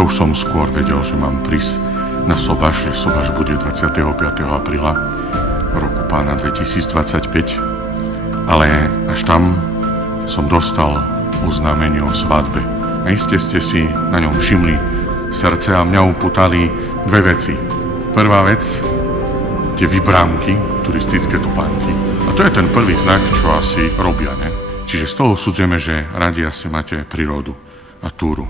Ja už som skôr vedel, že mám prísť na sobáš, že sobáš bude 25. apríla roku pána 2025, ale až tam som dostal oznámenie o svadbe. A iste ste si na ňom všimli srdce a mňa upútali dve veci. Prvá vec, tie vybrámky, turistické topánky. A to je ten prvý znak, čo asi robia, ne? Čiže z toho sudzujeme, že radi asi máte prírodu a túru.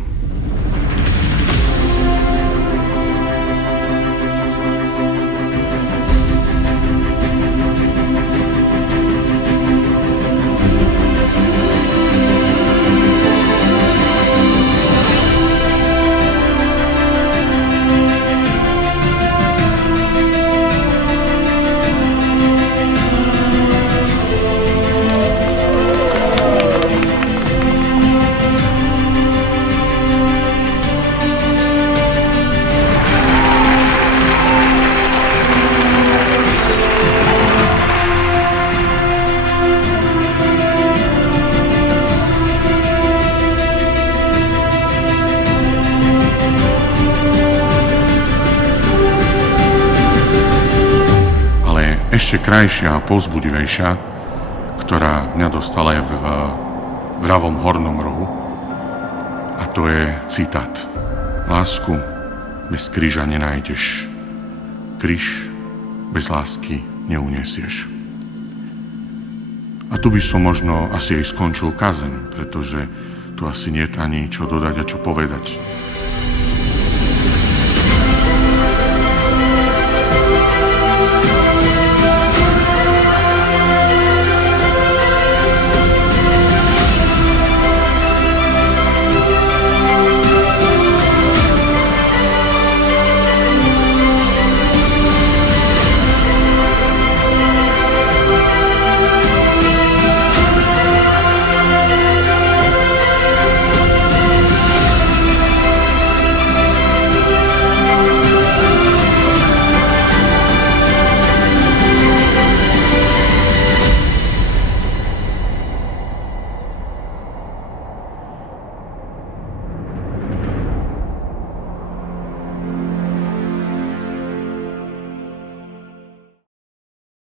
Ešte krajšia a povzbudivejšia, ktorá mňa dostala je v ľavom hornom rohu. A to je citát. Lásku bez kríža nenájdeš. Kríž bez lásky neuniesieš. A tu by som možno asi aj skončil kazeň, pretože tu asi nie je ani čo dodať a čo povedať.